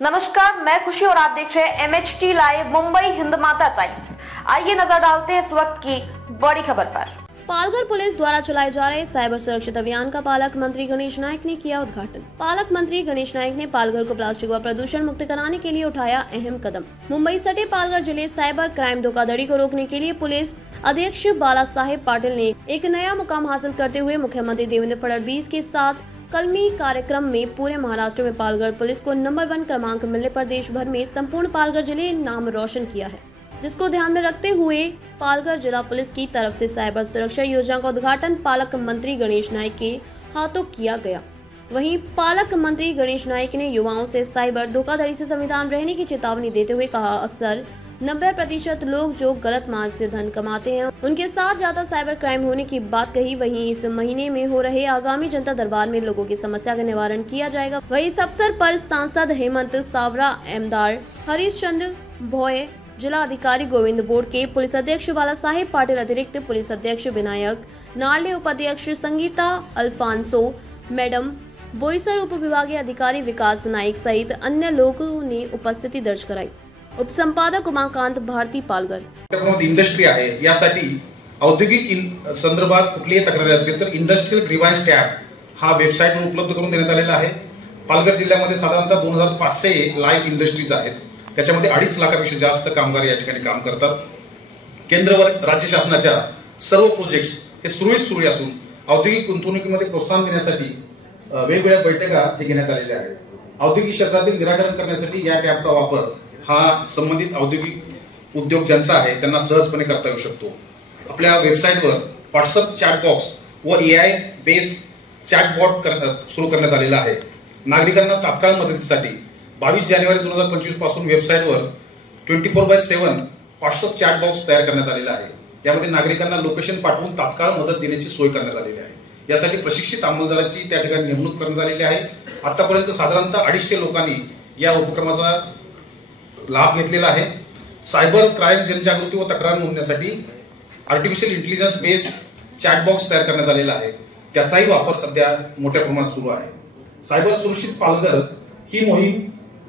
नमस्कार, मैं खुशी और आप देख रहे हैं MHT live Mumbai Hindmata times. आइए नजर डालते हैं इस वक्त की बड़ी खबर पर। पालघर पुलिस द्वारा चलाए जा रहे साइबर सुरक्षित अभियान का पालक मंत्री गणेश नायक ने किया उद्घाटन। पालक मंत्री गणेश नायक ने पालघर को प्लास्टिक व प्रदूषण मुक्त कराने के लिए उठाया अहम कदम। मुंबई सटे पालघर जिले साइबर क्राइम धोखाधड़ी को रोकने के लिए पुलिस अध्यक्ष बाला साहेब पाटिल ने एक नया मुकाम हासिल करते हुए मुख्यमंत्री देवेंद्र फडणवीस के साथ कलमी कार्यक्रम में पूरे महाराष्ट्र में पालघर पुलिस को नंबर 1 क्रमांक मिलने पर देश भर में संपूर्ण पालघर जिले नाम रोशन किया है, जिसको ध्यान में रखते हुए पालघर जिला पुलिस की तरफ से साइबर सुरक्षा योजना का उद्घाटन पालक मंत्री गणेश नायक के हाथों किया गया। वहीं पालक मंत्री गणेश नायक ने युवाओं से साइबर धोखाधड़ी से सावधान रहने की चेतावनी देते हुए कहा, अक्सर 90% लोग जो गलत मार्ग से धन कमाते हैं उनके साथ ज्यादा साइबर क्राइम होने की बात कही। वहीं इस महीने में हो रहे आगामी जनता दरबार में लोगों की समस्या का निवारण किया जाएगा। वहीं इस अवसर पर सांसद हेमंत सावरा, एमदार हरीश चंद्र भोये, जिला अधिकारी गोविंद बोर्ड के पुलिस अध्यक्ष बाला साहेब पाटिल, अतिरिक्त पुलिस अध्यक्ष विनायक नार्ले, उपाध्यक्ष संगीता अल्फांसो मैडम, बोईसर उप विभागीय अधिकारी विकास नाइक सहित अन्य लोगों ने उपस्थिति दर्ज कराई। उप संपादक उमाकांत भारती, पालघर। इंडस्ट्री आहे, यासाठी औद्योगिक संदर्भात कुठलीही तक्रारी असतील तर इंडस्ट्रियल ग्रीव्हन्स टॅब हा वेबसाईटवर उपलब्ध करून देण्यात आलेला आहे। पालघर जिल्ह्यामध्ये साधारणतः 2500 लाईव्ह इंडस्ट्रीज आहेत, त्याच्यामध्ये 2.5 लाखापेक्षा जास्त कामगार या ठिकाणी काम करतात। केंद्र व राज्य शासनाच्या सर्व प्रोजेक्ट्स हे सुरळीत असून औद्योगिक गुंतवणुकीमध्ये प्रोत्साहन देण्यासाठी वेगवेगळ्या बैठका घेण्यात आलेल्या आहेत। औद्योगिक क्षेत्रातील निराकरण करण्यासाठी या टॅबचा वापर हा संबंधित औद्योगिक उद्योग ज्यांचा आहे त्यांना सहजपणे करता येऊ शकतो। आपल्या वेबसाईटवर व्हॉट्सअप चॅट बॉक्स व AI बेस चॅटबॉट सुरू करण्यात आलेला आहे। नागरिकांना तात्काळ मदतीसाठी 22 जानेवारी 2025 पासून वेबसाईटवर 24/7 व्हॉट्सअप चॅट बॉक्स तयार करण्यात आलेला आहे। यामध्ये नागरिकांना लोकेशन पाठवून तात्काळ मदत देण्याची सोय करण्यात आलेली आहे। यासाठी प्रशिक्षित अंमलदाराची त्या ठिकाणी नेमणूक करण्यात आलेली आहे। आतापर्यंत साधारणतः 250 लोकांनी या उपक्रमाचा लाभ घेतलेला आहे। सायबर क्राइम जनजागृती व तक्रार नोंदण्यासाठी artificial intelligence base chat box तयार करण्यात आलेला आहे, त्याचाही वापर सध्या मोठ्या प्रमाणात सुरू आहे। सायबर सुरक्षित पालघर ही मोहीम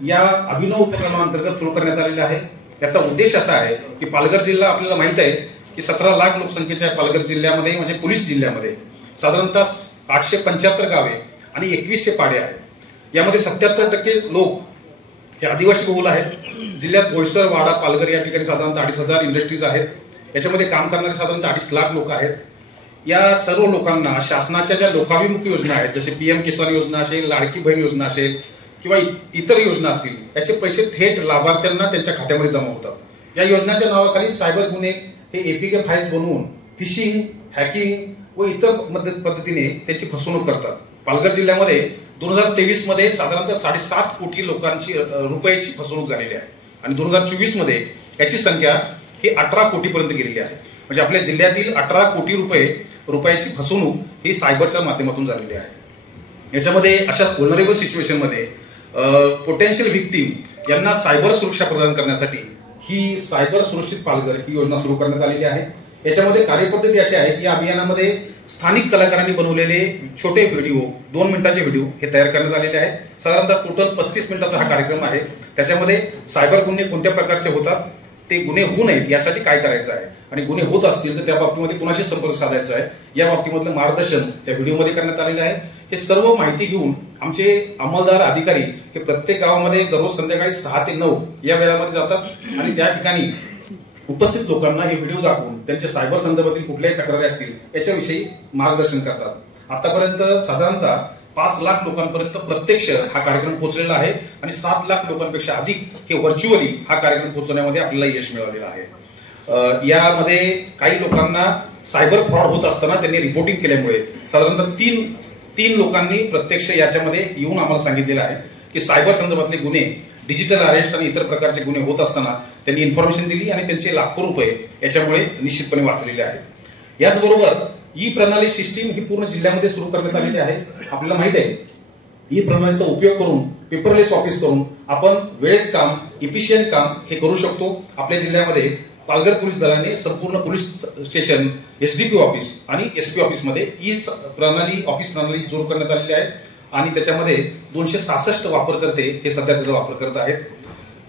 या अभिनव उपक्रमांतर्गत सुरू करण्यात आलेली आहे। याचा उद्देश असा आहे की पालघर जिल्हा, आपल्याला माहित आहे की 17 लाख लोकसंख्येच्या पालघर जिल्ह्यामध्ये म्हणजे पोलीस जिल्ह्यामध्ये साधारणतः 875 गावे आणि 2100 पाडे आहेत। यामध्ये 77% लोक हे आदिवासी बहुल आहेत। जिल्ह्यात बोईसर, वाडा, पालघर या ठिकाणी साधारणतः 2,500 इंडस्ट्रीज आहेत। याच्यामध्ये काम करणारे साधारणतः 2.5 लाख लोक आहेत। या सर्व लोकांना शासनाच्या ज्या लोकाभिमुखी योजना आहेत, जसे PM किसान योजना असेल, लाडकी बहीण योजना असेल किंवा इतर योजना असतील, याचे पैसे थेट लाभार्थ्यांना त्यांच्या खात्यामध्ये जमा होतात। या योजनेच्या नावाखाली सायबर गुन्हे हे APK फाईल्स बनवून फिशिंग, हॅकिंग व इतर पद्धतीने त्यांची फसवणूक करतात। पालघर जिल्ह्यामध्ये 2023 मध्ये साधारणतः 7.5 कोटी लोकांची रुपयाची फसवणूक झालेली आहे आणि 2024 मध्ये याची संख्या ही 18 कोटीपर्यंत गेलेली आहे। म्हणजे आपल्या जिल्ह्यातील 18 कोटी रुपयाची फसवणूक ही सायबरच्या माध्यमातून झालेली आहे। याच्यामध्ये अशा व्हल्नरेबल सिच्युएशन मध्ये पोटेन्शियल व्हिक्टीम यांना सायबर सुरक्षा प्रदान करण्यासाठी ही सायबर सुरक्षित पालघर ही योजना सुरू करण्यात आलेली आहे। याच्यामध्ये कार्यपद्धती अशी आहे की या अभियानामध्ये स्थानिक कलाकारांनी बनवलेले छोटे व्हिडिओ, 2 मिनिटाचे व्हिडिओ हे तयार करण्यात आलेले आहेत। साधारणतः टोटल 35 मिनिटाचा हा कार्यक्रम आहे। त्याच्यामध्ये सायबर गुन्हे कोणत्या प्रकारचे होतात, ते गुन्हे होऊ नयेत यासाठी काय करायचं आहे आणि गुन्हे होत असतील तर त्या बाबतीमध्ये कोणाशी संपर्क साधायचा आहे या बाबतीमधलं मार्गदर्शन त्या व्हिडिओमध्ये करण्यात आलेलं आहे। हे सर्व माहिती घेऊन आमचे अंमलदार अधिकारी हे प्रत्येक गावामध्ये दररोज संध्याकाळी 6 ते 9 या वेळामध्ये जातात आणि त्या ठिकाणी उपस्थित लोकांना हे व्हिडिओ दाखवून त्यांच्या सायबर संदर्भातील कुठल्याही तक्रारी असतील याच्याविषयी मार्गदर्शन करतात। आतापर्यंत साधारणतः 5 लाख लोकांपर्यंत प्रत्यक्ष हा कार्यक्रम पोहोचलेला आहे आणि 7 लाख लोकांपेक्षा अधिक हे व्हर्च्युअली हा कार्यक्रम पोहोचवण्यामध्ये आपल्याला यश मिळालेलं आहे। यामध्ये काही लोकांना सायबर फ्रॉड होत असताना त्यांनी रिपोर्टिंग केल्यामुळे साधारणतः 3 लोकांनी प्रत्यक्ष याच्यामध्ये येऊन आम्हाला सांगितलेलं आहे की सायबर संदर्भातले गुन्हे, डिजिटल अरेस्ट आणि इतर प्रकारचे गुन्हे होत असताना त्यांनी इन्फॉर्मेशन दिली आणि त्यांचे लाखो रुपये याच्यामुळे निश्चितपणे वाचलेले आहेत। याचबरोबर ई प्रणाली सिस्टीम ही पूर्ण जिल्ह्यामध्ये सुरू करण्यात आलेली आहे। आपल्याला माहित आहे ई प्रणालीचा उपयोग करून पेपरलेस ऑफिस करून आपण वेळेत काम, इफिशियंट काम हे करू शकतो। आपल्या जिल्ह्यामध्ये पालघर पोलीस दलाने संपूर्ण पोलीस स्टेशन, SDPO ऑफिस आणि SP ऑफिस मध्ये ई प्रणाली, ऑफिस प्रणाली सुरू करण्यात आलेली आहे। आणि त्याच्यामध्ये 266 वापरकर्ते हे सध्या त्याचा वापर करत आहेत.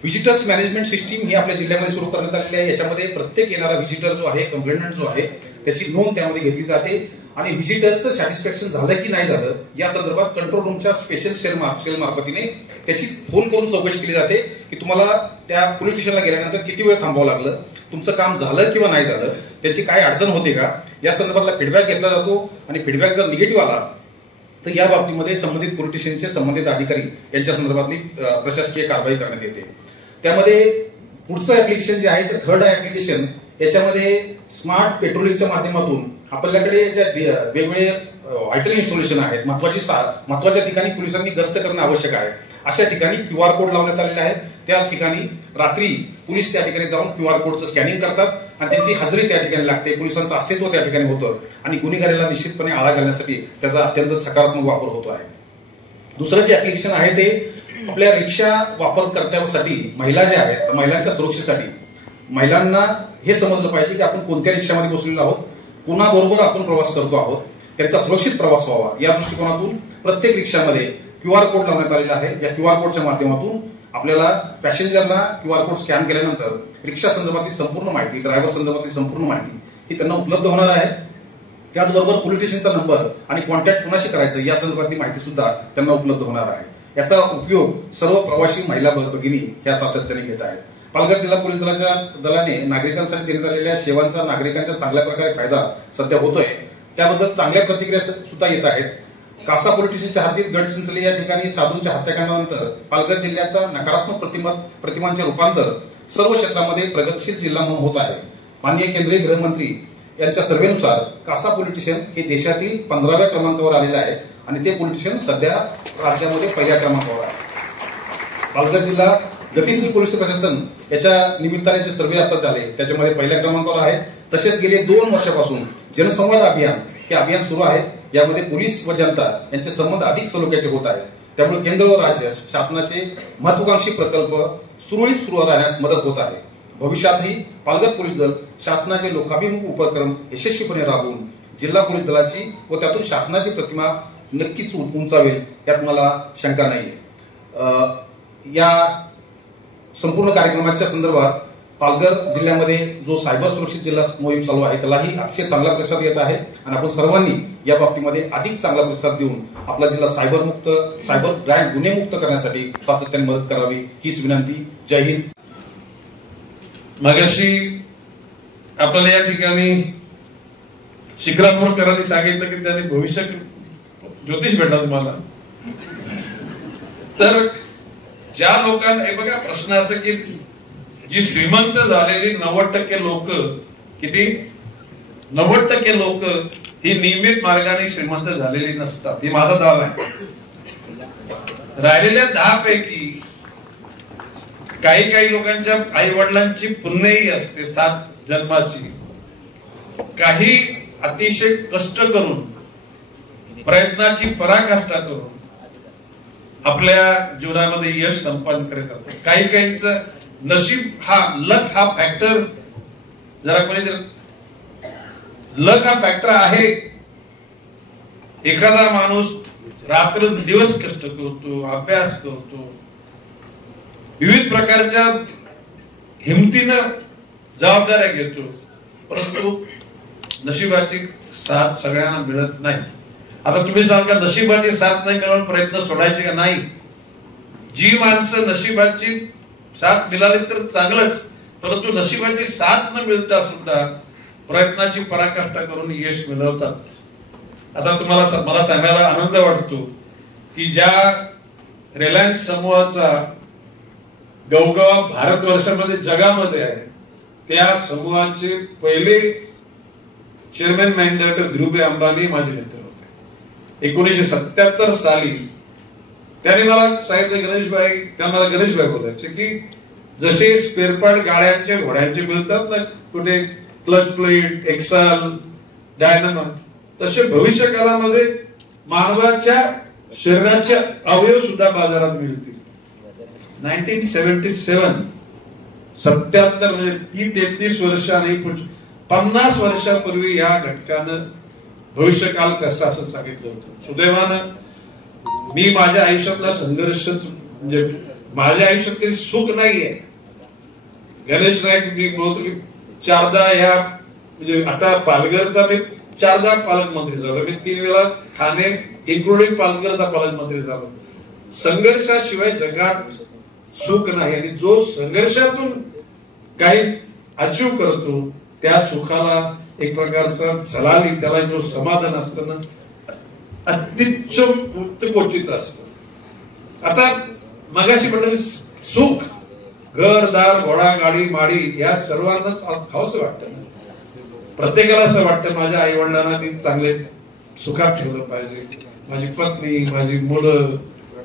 व्हिजिटर्स मॅनेजमेंट सिस्टीम ही आपल्या जिल्ह्यामध्ये सुरू करण्यात आलेली आहे. याच्यामध्ये प्रत्येक येणारा व्हिजिटर जो आहे, कंप्लेंट जो आहे, त्याची नोंद त्यामध्ये घेतली जाते आणि व्हिजिटरचं सॅटिस्फॅक्शन झालं की नाही झालं या संदर्भात कंट्रोल रूमच्या स्पेशल सेल मार्फतीने त्याची फोन करून चौकशी केली जाते की तुम्हाला त्या पोलीस स्टेशनला गेल्यानंतर किती वेळ थांबावं लागलं, तुमचं काम झालं किंवा नाही झालं, त्याची काय अडचण होते का, या संदर्भातला फीडबॅक घेतला जातो आणि फीडबॅक जर निगेटिव्ह आला तर या बाबतीमध्ये संबंधित पोलीस स्टेशनचे संबंधित अधिकारी यांच्या संदर्भातली प्रशासकीय कारवाई करण्यात येते. त्यामध्ये पुढचं ऍप्लिकेशन जे आहे ते थर्ड ऍप्लिकेशन, याच्यामध्ये स्मार्ट पेट्रोलिंगच्या माध्यमातून आपल्याकडे ज्या वेगवेगळे व्हायटल इन्स्टॉलेशन आहेत, महत्वाच्या ठिकाणी पोलिसांनी गस्त करणं आवश्यक आहे, अशा ठिकाणी QR कोड लावण्यात आलेला आहे. त्या ठिकाणी रात्री पोलीस त्या ठिकाणी जाऊन QR कोडचं स्कॅनिंग करतात आणि त्यांची हजेरी त्या ठिकाणी लागते, पोलिसांचं अस्तित्व त्या ठिकाणी होतं आणि गुन्हेगारीला निश्चितपणे आळा घालण्यासाठी त्याचा अत्यंत सकारात्मक वापर होतो आहे. दुसरं जे ऍप्लिकेशन आहे ते आपल्या रिक्षा वापरकर्त्यांसाठी, महिला ज्या आहेत, महिलांच्या सुरक्षेसाठी महिलांना हे समजलं पाहिजे की आपण कोणत्या रिक्षामध्ये बसलेलो आहोत, कोणाबरोबर आपण प्रवास करतो आहोत, त्यांचा सुरक्षित प्रवास व्हावा या दृष्टिकोनातून प्रत्येक रिक्षामध्ये QR कोड लावण्यात आलेला आहे. या QR कोडच्या माध्यमातून आपल्याला पॅसेंजरला QR कोड स्कॅन केल्यानंतर रिक्षा संदर्भातली संपूर्ण माहिती, ड्रायव्हर संदर्भातली संपूर्ण माहिती ही त्यांना उपलब्ध होणार आहे. त्याचबरोबर पोलीस स्टेशनचा नंबर आणि कॉन्टॅक्ट कोणाशी करायचं या संदर्भातली माहिती सुद्धा त्यांना उपलब्ध होणार आहे. याचा उपयोग सर्व प्रवासी महिला भगिनी या सातत्याने घेत आहेत. पालघर जिल्हा पोलीस दलाने नागरिकांसाठी देण्यात आलेल्या सेवांचा नागरिकांच्या चांगल्या प्रकारे फायदा सध्या होतोय. त्याबद्दल चांगल्या प्रतिक्रिया सुद्धा येत आहेत. कासा पोलीस स्टेशनच्या हद्दीत गडचिंचले या ठिकाणी साधूंच्या हत्याकांडानंतर पालघर जिल्ह्याचा नकारात्मक प्रतिमांचे रूपांतर सर्व क्षेत्रामध्ये प्रगतशील जिल्हा म्हणून होत आहे. माननीय केंद्रीय गृहमंत्री यांच्या सर्वेनुसार कासा पोलीस स्टेशन हे देशातील 15व्या क्रमांकावर आलेलं आहे आणि ते पोलीस स्टेशन सध्या राज्यामध्ये पहिल्या क्रमांकावर आहे. पालघर जिल्हा गतिशील पोलीस प्रशासन याच्या निमित्ताने सर्वे आता झाले, त्याच्यामध्ये पहिल्या क्रमांकावर आहे. तसेच गेले 2 वर्षापासून जनसंवाद अभियान हे अभियान सुरू आहे. यामध्ये पोलीस व जनता यांचे संबंध अधिक सलोख्याचे होत आहेत. त्यामुळे केंद्र व राज्य शासनाचे महत्वाकांक्षी प्रकल्प सुरळीत सुरू राहण्यास मदत होत आहे. भविष्यातही पालघर पोलीस दल शासनाचे लोकाभिमुख उपक्रम यशस्वीपणे राबवून जिल्हा पोलीस दलाची व त्यातून शासनाची प्रतिमा नक्कीच उंचावेल यात मला शंका नाही. या संपूर्ण कार्यक्रमाच्या संदर्भात पालघर जिल्ह्यामध्ये जो सायबर सुरक्षित जिल्हा मोहीम चालू आहे त्यालाही अतिशय चांगला प्रतिसाद येत आहे आणि आपण सर्वांनी या बाबतीमध्ये अधिक चांगला प्रतिसाद देऊन आपला जिल्हा सायबर गुन्हेमुक्त करण्यासाठी सातत्याने मदत करावी हीच विनंती. जय हिंद. मगाशी आपल्याला या ठिकाणी शिक्रापूरकरांनी सांगितलं की त्यांनी भविष्य ज्योतिष भेटला तुम्हाला. तर ज्या लोकांना हे बघा, प्रश्न असं की जी श्रीमंत झालेली 90% लोक, किती 90% लोक ही नियमित मार्गाने श्रीमंत झालेली नसतात. ही माझा दावा आहे. राहिलेल्या 10 पैकी काही लोकांच्या आई वडिलांची पुण्यही असते 7 जन्माची. काही अतिशय कष्ट करून, प्रयत्नाची पराकाष्ठा करून आपल्या जीवनामध्ये यश संपादन करत असतात. काहींचं नशीब हा, लक हा फॅक्टर, जरा कोणी लक हा फॅक्टर आहे. एखादा माणूस रात्र दिवस कष्ट करतो, अभ्यास करतो, विविध प्रकारच्या हिमतीनं जबाबदाऱ्या घेतो, परंतु नशिबाची साथ सगळ्यांना मिळत नाही. आता तुम्ही सांगा, नशिबाची साथ नाही मिळवून प्रयत्न सोडायचे का? नाही. जी माणसं नशिबाची साथ मिळाली तर चांगलंच, परंतु नशिबाची साथ न मिळता सुद्धा प्रयत्नाची पराकाष्ठा करून यश मिळवतात. आता तुम्हाला मला सांगायला आनंद वाटतो की ज्या रिलायन्स समूहाचा गवगवा भारतवर्षामध्ये जगामध्ये आहे, त्या समूहाचे पहिले चेअरमॅन मॅनेजर धीरूभाई अंबानी माझे मित्र होते. 1977 साली त्याने मला सांगितलं, गणेशभाई, त्यांना मला गणेशभाई बोलायचे की जसे स्पेअर पार्ट गाड्यांचे घोड्यांचे मिळतात ना, कुठे क्लच प्लेट, एक्सल, डायनामो, तसे भविष्य काळामध्ये मानवाच्या शरीराचे अवयव सुद्धा बाजारात मिळतील. 1977 77 म्हणजे 30-33 वर्ष आणि 50 वर्षापूर्वी या घटकानं भविष्यकाल कसा असं सांगितलं होतं. सुदैवानं मी माझ्या आयुष्यातला संघर्ष म्हणजे माझ्या आयुष्यात काही सुख नाहीये. गणेश नाईक मी बोलतो की 4दा या म्हणजे आता पालघरचा मी 4दा पालकमंत्री झालो. मी 3 वेळा ठाणे इन्क्लुडिंग पालघरचा पालकमंत्री झालो. संघर्षाशिवाय जगात सुख नाही आणि जो संघर्षातून काही अचीव करतो त्या सुखाला एक प्रकारचा झलाली त्याला जो समाधान असतं ना अत्युच्च कोटीचं असतं. आता मगाशी म्हटलं सुख घरदार घोडा गाडी माडी या सर्वांनाच हवंसं वाटतं. प्रत्येकाला असं वाटतं माझ्या आई वडिलांना मी चांगले सुखात ठेवलं पाहिजे, माझी पत्नी, माझी मुलं,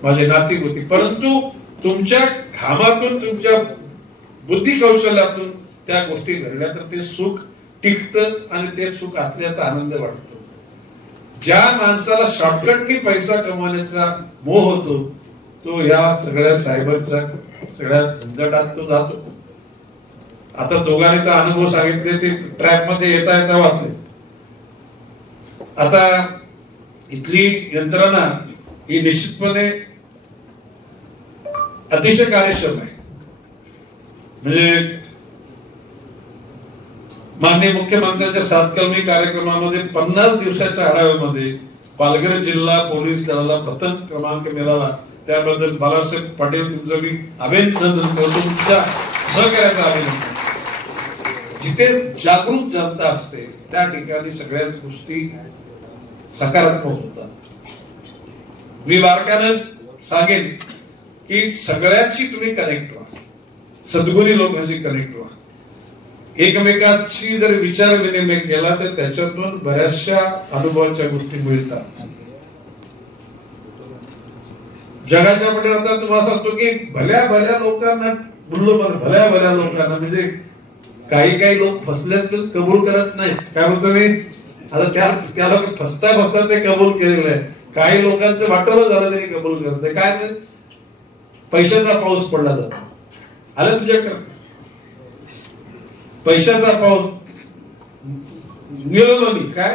माझे नातीगोती. परंतु तुमच्या घामातून तुमच्या बुद्धी कौशल्यातून त्या गोष्टी घडल्या तर ते सुख टिकतं आणि ते सुख असल्याचा आनंद वाटतो. ज्या माणसाला शॉर्टकटनी पैसा कमवण्याचा मोह होतो तो या सगळ्या सायबरच्या सगळ्या झंझटात तो जातो. आता दोघांनी तर अनुभव सांगितले ते ट्रॅप मध्ये येता येता वाचले. आता इथली यंत्रणा ही निश्चितपणे अतिशय कार्यक्षम आहे. म्हणजे माननीय मुख्यमंत्र्यांच्या 7 कलमी कार्यक्रमामध्ये 50 दिवसाच्या आढाव्यामध्ये पालघर जिल्हा पोलीस दलाला प्रथम क्रमांक मिळाला. त्याबद्दल बाळासाहेब पाटील तुमचं मी अभिनंदन करतो, तुमच्या सहकार्याचं अभिनंदन. जिथे जागरूक जनता असते त्या ठिकाणी सगळ्याच गोष्टी सकारात्मक होतात. मी बारकानं सांगेन की सगळ्यांशी तुम्ही कनेक्ट व्हा, सद्गुणी लोकांशी कनेक्ट व्हा. एकमेकांशी जर विचार विनिमय केला तर त्याच्यातून बऱ्याचशा अनुभवाच्या गोष्टी मिळतात. जगाच्या मध्ये आता तुम्हाला सांगतो की भल्या भल्या लोकांना बोललो भल्या भल्या लोकांना म्हणजे काही लोक फसल्यात कबूल करत नाही. काय बोलतो मी आता त्याला फसता ते कबूल केलेलं आहे. काही लोकांचं वाटलं झालं तरी कबूल करत नाही. काय पैशाचा पाऊस पडला जातो. आलं तुझ्याकडे पैशाचा पाऊस निळवली काय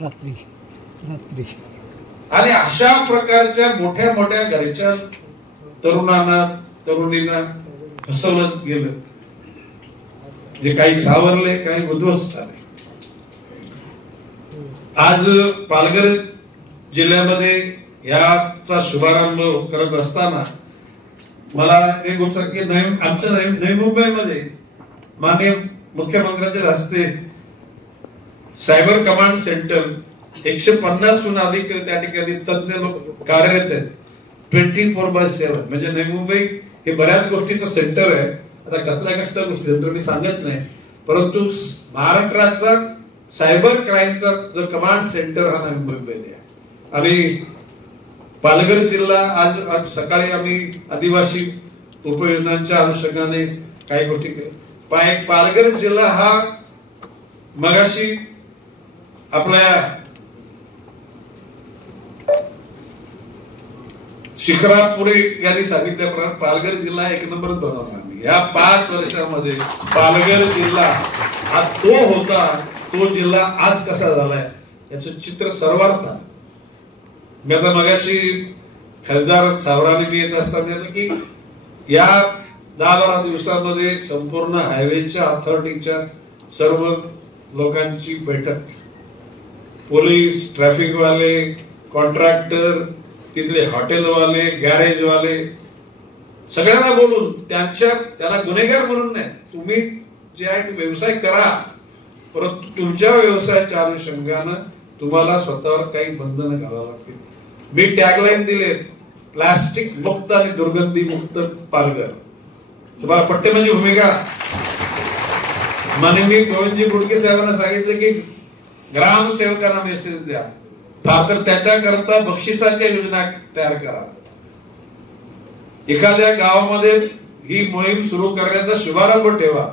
रात्री आणि अशा प्रकारच्या मोठ्या मोठ्या घरच्या तरुणांना तरुणींना फसवलं गेलं. जे काही सावरले काही उद्ध्वस्त झाले. आज पालघर जिल्ह्यामध्ये याचा शुभारंभ करत असताना मला एक गोष्ट की आमच्या नवी मुंबईमध्ये माननीय मुख्यमंत्र्यांच्या हस्ते सायबर कमांड सेंटर 150हून अधिक त्या ठिकाणी तज्ञ लोक कार्यरत आहेत. 24/7 म्हणजे नवी मुंबई हे बऱ्याच गोष्टीचं सेंटर आहे. आता कसल्या गोष्टी मी सांगत नाही, परंतु महाराष्ट्राचा सायबर क्राईमचा जो कमांड सेंटर हा नवी मुंबईमध्ये आहे. आणि पालघर जिल्हा आज सकाळी आम्ही आदिवासी उपयोजनांच्या अनुषंगाने काही गोष्टी केल्या. पालघर जिल्हा हा मगाशी आपल्या शिखरात पुढे यांनी सांगितल्याप्रमाणे पालघर जिल्हा 1 नंबरच बनवला आम्ही. या 5 वर्षामध्ये पालघर जिल्हा हा तो होता तो जिल्हा आज कसा झालाय याचं चित्र सर्वार्थ आहे. मी आता मगाशी खासदार सावराने मी येत असताना की या 10-12 दिवसांमध्ये संपूर्ण हायवेच्या अथॉरिटीच्या सर्व लोकांची बैठक, पोलीस, ट्रॅफिक वाले, कॉन्ट्रॅक्टर, तिथले हॉटेलवाले, गॅरेजवाले सगळ्यांना बोलून त्याला गुन्हेगार म्हणून नाही, तुम्ही जे आहे व्यवसाय करा, परंतु तुमच्या व्यवसायाच्या अनुषंगानं तुम्हाला स्वतःवर काही बंधनं घालावं लागतील. मी टॅगलाईन दिले प्लास्टिक मुक्त आणि दुर्गंधी मुक्त पालघर. तुम्हाला पट्टे म्हणजे भूमिका माने मी गोविंदजी गुडके साहेबांना सांगितलं की ग्रामसेवकांना मेसेज द्या, फार तर त्याच्याकरता बक्षिसाच्या योजना तयार करा. एखाद्या गावामध्ये ही मोहीम सुरू करण्याचा शुभारंभ ठेवा.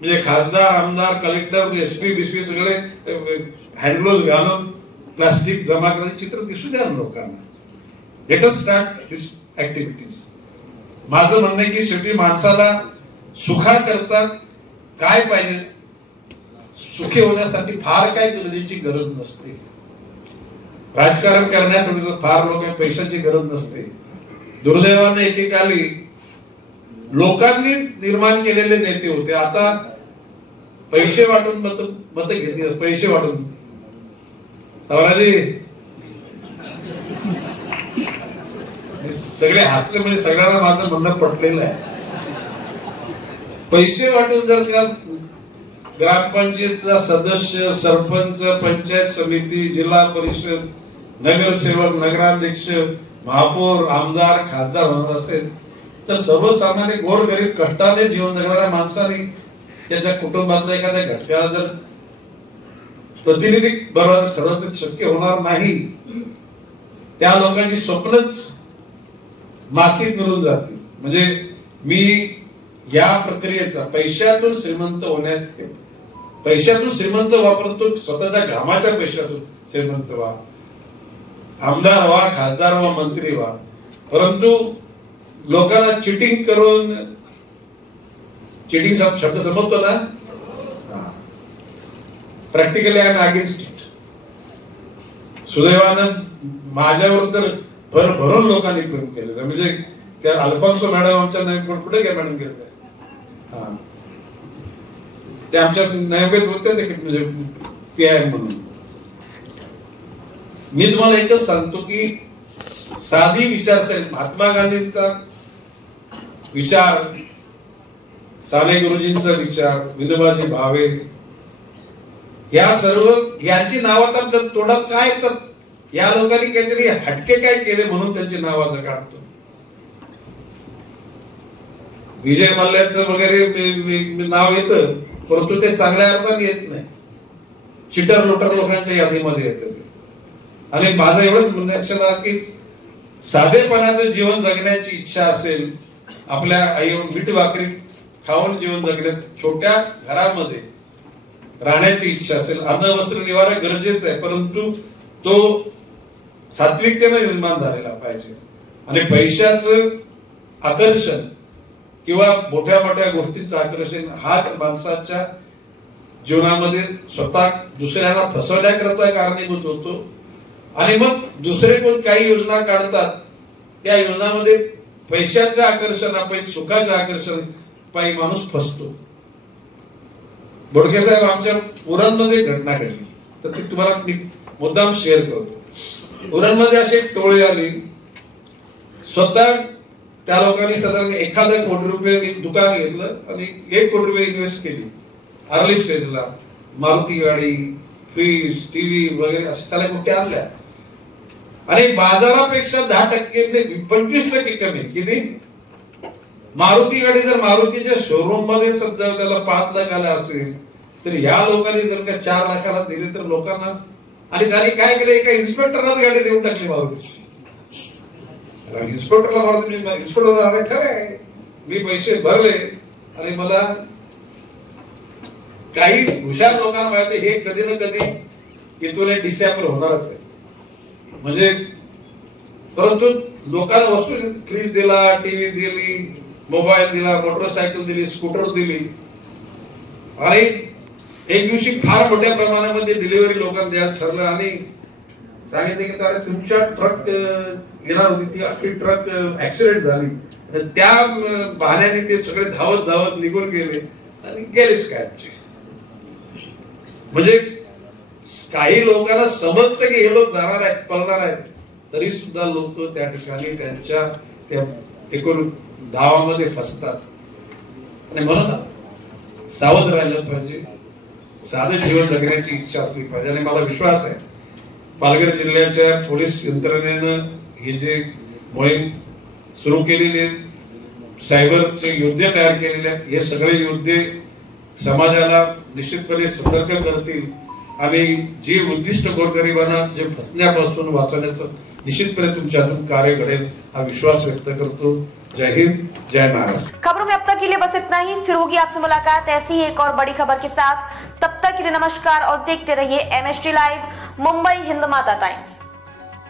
म्हणजे खासदार, आमदार, कलेक्टर, एसपी बिस्पी सगळे हँडग्लोव्ह घालून प्लास्टिक जमा करण्याचे चित्र दिसू द्या लोकांना. लेट अस स्टार्ट दिस ऍक्टिव्हिटीज. माझं म्हणणं आहे की शेवटी माणसाला सुखाकरता काय पाहिजे, सुखी होण्यासाठी फार काय गरजेची गरज नसते. राजकारण करण्यासाठी फार लोक पैशाची गरज नसते. दुर्दैवाने एकेकाली लोकांनी निर्माण केलेले नेते होते. आता पैसे वाटून मत घेतली, पैसे वाटून. सगळे हसले म्हणजे सगळ्यांना माझं म्हणणं पटलेलं आहे. पैसे वाटून जर का ग्रामपंचायतचा सदस्य, सरपंच, पंचायत समिती, जिल्हा परिषद, नगरसेवक, नगराध्यक्ष, महापौर, आमदार, खासदार होणार असेल तर सर्वसामान्य गोरगरीब कष्टाने जीवन जगणाऱ्या माणसाने त्याच्या कुटुंबातल्या एखाद्या घटकाला जर प्रतिनिधी बरोबर ठरवणं शक्य होणार नाही. त्या लोकांची स्वप्नच मातीत मिळून जातील. म्हणजे मी या प्रक्रियेचा पैशातून श्रीमंत होण्यात, पैशातून श्रीमंत वापरतो, स्वतःच्या घामाच्या पैशातून श्रीमंत व्हा, आमदार व्हा, खासदार व्हा, मंत्री व्हा, परंतु लोकांना चिटिंग करून, चिटिंग शब्द समजतो ना, practically I am against it. सुदैवानं माझ्यावर तर भरभरून लोकांनी प्रेम केलेलं. म्हणजे त्या अल्फॉन्सो मॅडम आमच्या कुठे काय मॅडम गेले, ते आमच्या नैवेद्य होते म्हणजे PI म्हणून. मी तुम्हाला एकच सांगतो की साधी विचारसरणी, महात्मा गांधींचा विचार, साने गुरुजींचा विचार, विनोबाजी भावे, या सर्व यांची नावं तर तोंडात काय येतात. या लोकांनी काहीतरी हटके काय केले म्हणून त्यांची नावाचं काढतो. विजय मल्ल्याचं वगैरे नाव येतं, परंतु ते चांगल्या अर्थाने येत नाही. चिटर लोटर लोकांच्या यादीमध्ये येतं. आणि माझं एवढंच म्हणणं की साधेपणाचं जीवन जगण्याची इच्छा असेल, आपल्या आई मीठ भाकरी खाऊन जीवन जगण्यात, छोट्या घरामध्ये राहण्याची इच्छा असेल, अन्न वस्त्र निवारा गरजेचं आहे, परंतु तो सात्विकतेने निर्माण झालेला पाहिजे. आणि पैशाचं आकर्षण किंवा मोठ्या मोठ्या गोष्टीचं आकर्षण हाच माणसाच्या जीवनामध्ये स्वतः दुसऱ्यांना फसवण्याकरता कारणीभूत होतो. आणि मग दुसरे कोण काही योजना काढतात, त्या योजनामध्ये पैशाच्या आकर्षणापायी, सुखाच्या आकर्षण पायी माणूस फसतो. बोडके साहेब आमच्या उरणमध्ये घटना घडली, तर ती तुम्हाला मी मुद्दाम शेअर करतो. उरणमध्ये अशी एक टोळी आली, स्वतः त्या लोकांनी साधारण 1,000 कोटी रुपये दुकान घेतलं आणि 1 कोटी रुपये इन्व्हेस्ट केली. अर्ली स्टेजला मारुती गाडी, फ्रीज, टीव्ही वगैरे असे साऱ्या गोष्टी आणल्या आणि बाजारापेक्षा 10% 25% कमी. किती? मारुती गाडी जर मारुतीच्या शोरूम मध्ये सध्या त्याला 5 लाख आला असेल, तर या लोकांनी जर का 4 लाखाला दिले तर लोकांना. आणि त्यांनी काय केलं, एका इन्स्पेक्टरलाच गाडी देऊन टाकली मारुतीची. इन्स्पेक्टरला मारुती, इन्स्पेक्टर खरंय मी पैसे भरले आणि मला काही हुशार लोकांना माहिती हे कधी ना कधी इथून डिसेंबर होणारच आहे. म्हणजे परंतु लोकांना वस्तू, फ्रीज दिला, टीव्ही दिली, मोबाईल दिला, मोटरसायकल दिली, स्कूटर दिली आणि एक दिवशी फार मोठ्या प्रमाणामध्ये डिलिव्हरी लोकांना द्यायला ठरलं आणि सांगितलं की त्याला तुमच्या ट्रक येणार होती, ती अख्खी ट्रक ऍक्सिडेंट झाली. त्या बहाण्याने ते सगळे धावत धावत निघून गेले आणि गेलेच काय. म्हणजे काही लोकांना समजतं की हे लोक जाणार आहेत, पळणार आहेत, तरी सुद्धा लोक त्या ठिकाणी त्यांच्या त्या एकूण धावामध्ये फसतात. आणि म्हणून सावध राहिलं पाहिजे, साधे जीवन जगण्याची इच्छा असली पाहिजे. आणि मला विश्वास आहे पालघर जिल्ह्याच्या पोलीस यंत्रणेनं हे जे मोहीम सुरू केलेली आहे, सायबरचे योद्धे तयार केलेले आहेत, हे सगळे योद्धे समाजाला निश्चितपणे सतर्क करतील आणि जी उद्दिष्ट गोरगरिबांना जे फसण्यापासून वाचवण्याचं निश्चितपणे तुमच्यातून कार्य घडेल हा विश्वास व्यक्त करतो. जय हिंद, जय महाराष्ट्र. खबरों में अब तक के लिए बस इतना ही. फिर होगी आपसे मुलाकात ऐसी ही एक और बड़ी खबर के साथ. तब तक के लिए नमस्कार और देखते रहिए MHT लाइव मुंबई हिंद माता टाइम्स.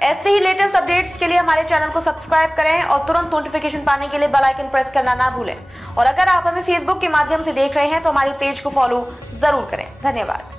ऐसे ही लेटेस्ट अपडेट्स के लिए हमारे चैनल को सब्सक्राइब करें और तुरंत नोटिफिकेशन पाने के लिए बेल आइकन प्रेस करना ना भूलें. और अगर आप हमें फेसबुक के माध्यम से देख रहे हैं तो हमारे पेज को फॉलो जरूर करें. धन्यवाद.